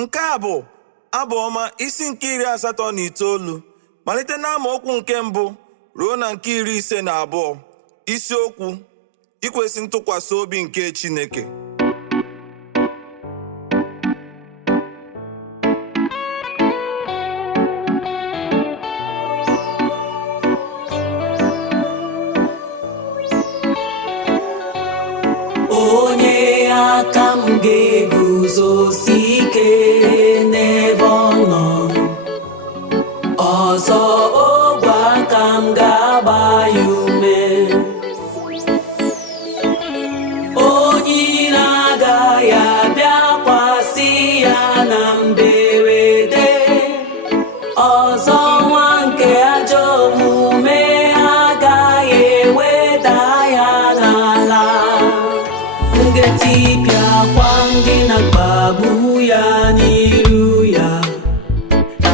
Nke a bụ abụ ọma isi nke 89 malite n'amaokwu nke 1 ruo na nke 52. Isiokwu: ikwesị ntụkwasị obi nke Chineke. Onye aka m ga-eguzosi ike n'ebe ọ nọ, ọzọ ogwe aka m ga-agba ya ume. Onye ire agaghị abịakwasị ya na mberede, ọzọ nwa nke ajọ omume agaghị eweda ya n'ala. Ga-etipịakwa ndị na-akpagbu ya n'iru ya,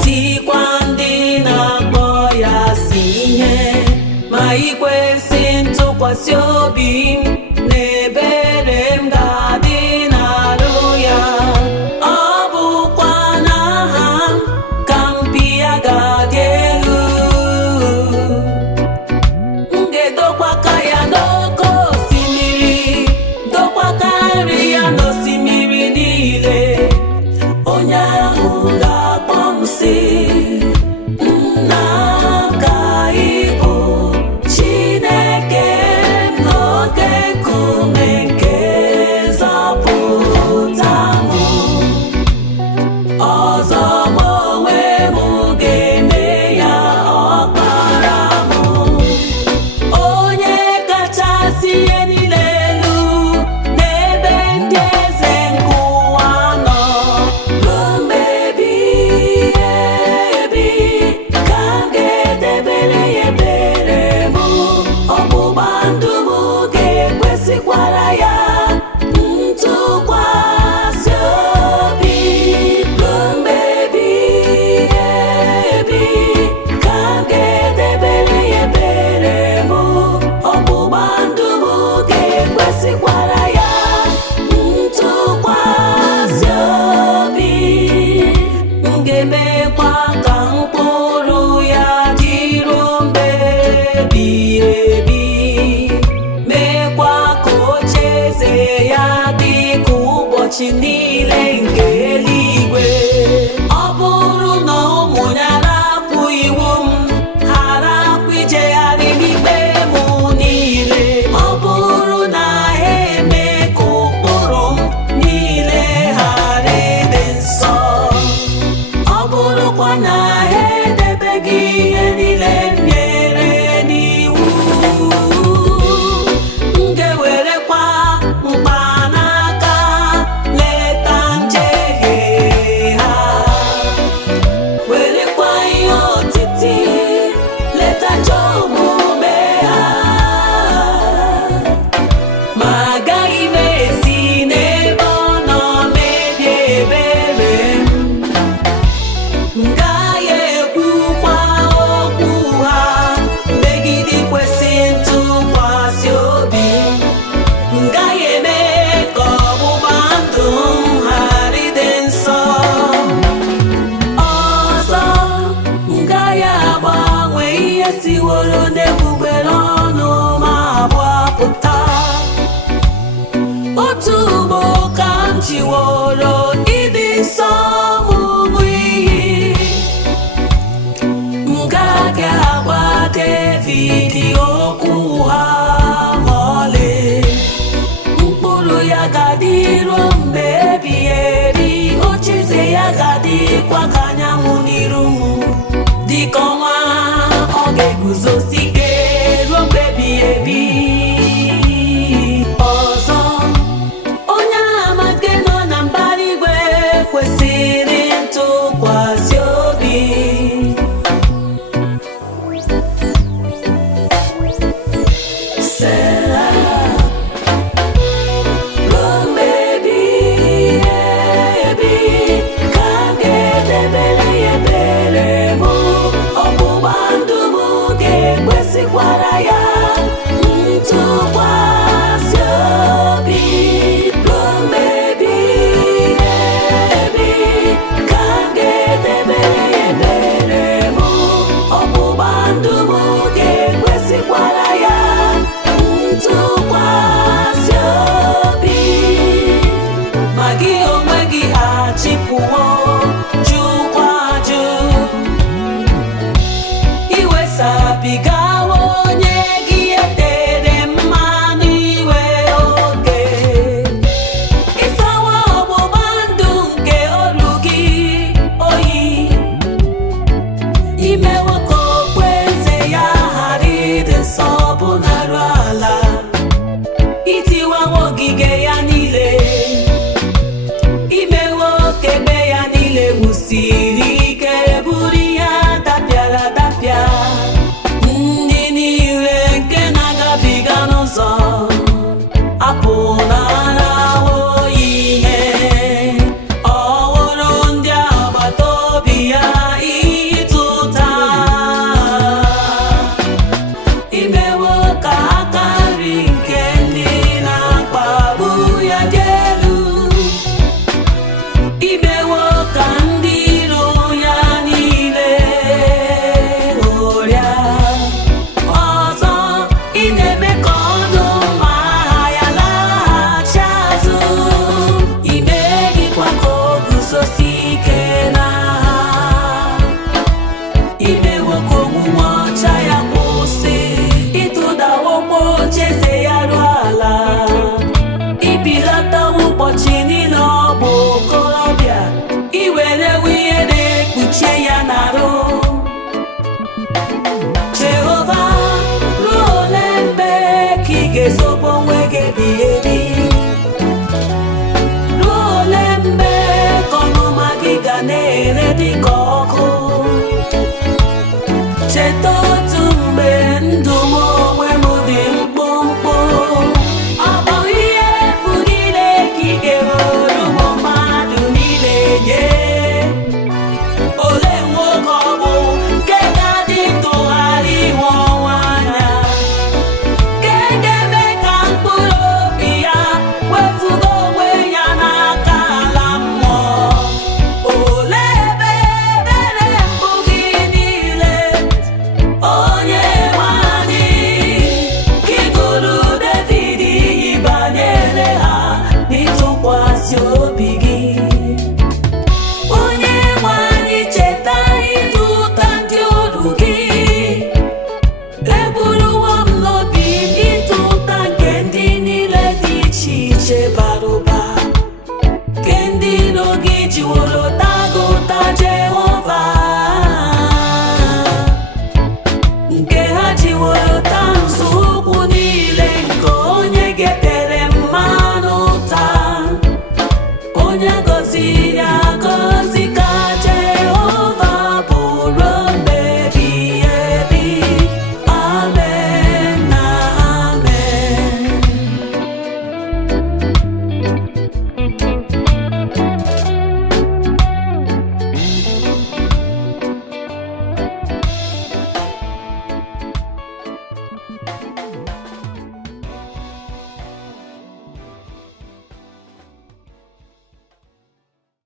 tikwa ndị na-akpọ ya si ihe. Ma ikwesị ntụkwasị obi m na ebere m ga-adị n'arụ ya. Ọ bụkwa n'aha m ka mpi ya ga-adị ekwuwo jụkwa ajụ. Iwesabigawo onye gị etere mmanụ iwe oke. Ịsawa ọgbụgba ndụ nke oru gị oyi. Imewo ka okpueze ya ghara ịdị nsọ ọbụnarụ ala. Itiwawo ogige ya niile. Imewo ka ebe ya niile wusiri ike bụrụ ihe dapịara adapịa. Ndị niile nke na-agabiga n'ụzọ apụnarawo ihe. Ọ hụrụ ndị agbata obi ya ịtụta. Imewo ka aka nri nke ndị na-akpagbu ya dị elu. Imewo ka ndị iro ya niile ṅụrịa. Ọzọ, ị na-eme ka ọnụ mma agha ya laghachi azụ. Ị meghịkwa ka o guzosi ike n'agha. Imewo ka omume ọcha ya kwụsị. Ịtụdawokwa ocheeze ya ruo ala. Ibilatawo ụbọchị niile ọ bụ okorobịa. Iwerewo ihe na-ekpuchie ya n'arụ. Jehova, ruo ole mgbe ka ị ga-ezobe onwe gị ebighị ebi? Ruo ole mgbe ka ọnụma gị ga na-ere dịka